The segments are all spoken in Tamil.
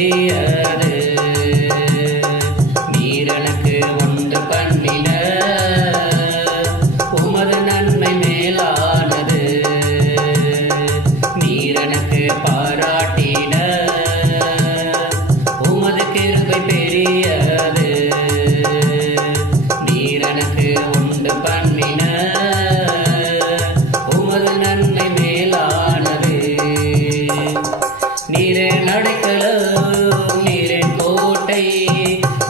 பெரியது. நீர் எனக்கு உண்டு பண்ணின உமது நன்மை மேலானது. நீர் எனக்கு பாராட்டின உமது கிருபை பெரியது. நீர் எனக்கு உண்டு பண்ணின உமது நன்மை மேலானது. நீரே நடைக்கலம் நீரே கோட்டை,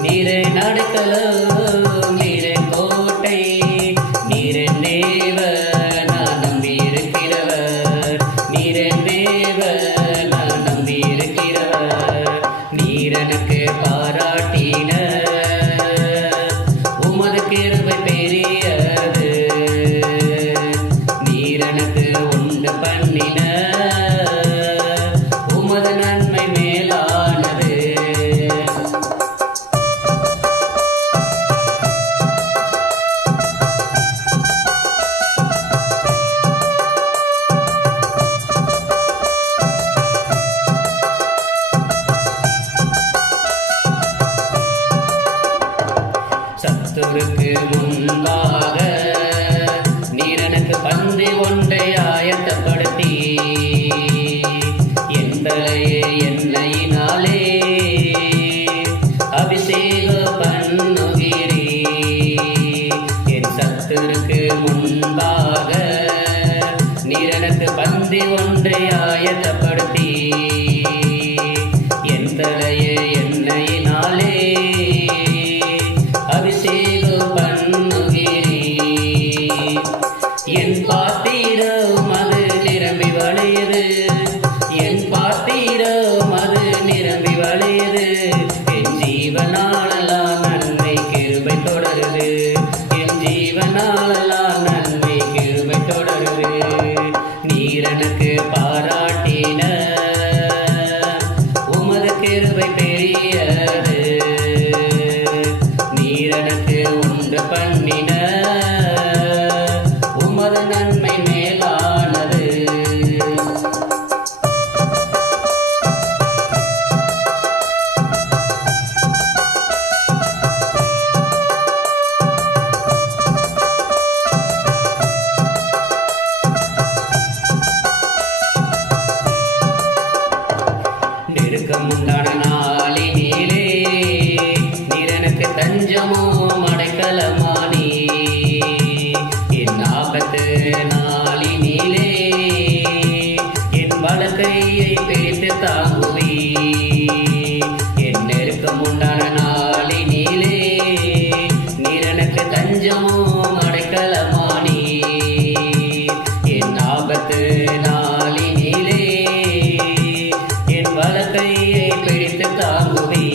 நீரே நடைக்கலம் நீரே கோட்டை. நீரே தேவ நான் நம்பியிருக்கிறவர், நீரே தேவ நான் நம்பியிருக்கிறவர். நீர் எனக்கு பாராட்டின உமது கிருபை பெரியது. நீர் எனக்கு உண்டு பண்ணின உமது நன்மை மேலானது. சத்துருக்கு முன்பாக நீர் எனக்கு பந்தி ஒன்றை ஆயத்தப்படுத்தி என் தலையை எண்ணெயினாலே அபிஷேகம் பண்ணுகிறீ. என் சத்துருக்கு முன்பாக நீர் எனக்கு பந்தி ஒன்றை ஆயத்தப்படுத்தி என் தலையை எண்ணெயினாலே அபிஷேகம் பண்ணுகிறீ. என் பாத்திரம் அது நிரம்பி வழியது, என் பாத்திரம் அது நிரம்பி வழியது. என் ஜீவனாலெல்லாம் நன்மை கிருபை தொடருது, என் ஜீவனாலெல்லாம் நன்மை கிருபை தொடருது. நீர் எனக்கு பாராட்டின உமது கிருபை பெரியது. நீர் எனக்கு உண்டு பண்ணின உமது நன்மை மேலானது. நெருக்கமுண்டான நாளினிலே நீர் எனக்கு தஞ்சமோ அடைக்கலமானி. என் ஆபத்து நாளினிலே என் வலக்கையை பிடித்து தாங்குவி. என் நெருக்கமுண்டான நாளினிலே நீர் எனக்கு தஞ்சமோ அடைக்கலமானி. என் ஆபத்து நாளினிலே என் வலக்கையை பிடித்து தாங்குவி.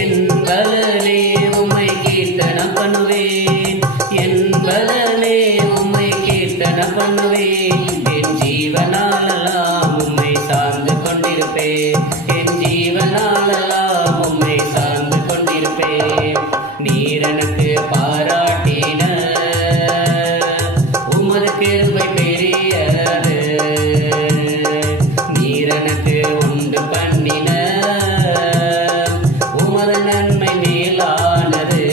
என் பலனே உம்மை கீர்த்தனம் பண்ணுவேன், என் பலனே உம்மை கீர்த்தனம் பண்ணுவேன். என் ஜீவனாலெல்லாம் உம்மை சார்ந்து கொண்டிருப்பேன், என் ஜீவனாலெல்லாம் உம்மை சார்ந்து கொண்டிருப்பேன். நீர் எனக்கு பாராட்டின உமது கிருபை பெரியது. நீர் எனக்கு உண்டு பண்ணின உமது நன்மை மேலானது.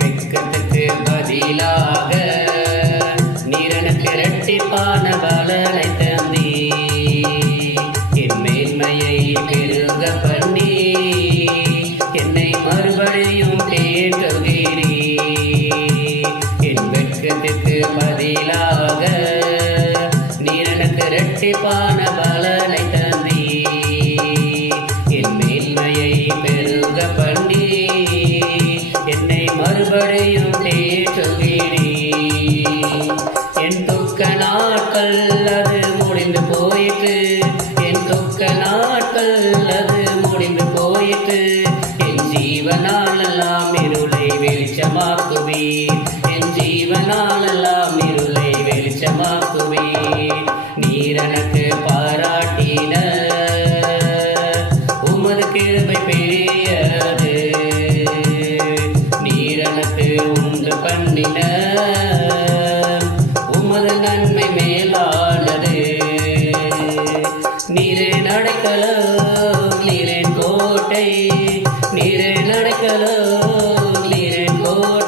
வெட்கத்துக்கு பதிலாக நீர் எனக்கு இரட்டிப்பான பலனை தந்தி. என் மேன்மையை பெருக பண்ணி என்னை மறுபடியும் தேற்றுகிறீ. என் வெட்கத்துக்கு பதிலாக நீர் எனக்கு இரட்டிப்பான பலனை தந்தி. என் மேன்மையை பெருக பண்ணி என்னை மறுபடியும் தேற்றுகிறீ. என் துக்க நாட்கள் அது முடிந்து போயிற்று, என் துக்க நாட்கள் அது முடிந்து போயிற்று. என் ஜீவனாலெல்லாம் இருளை வெளிச்சமாக்குவீர், என் ஜீவனாலெல்லாம் இருளை வெளிச்சமாக்குவீர். நீர்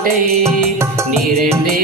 கோட்டை நீரென்றே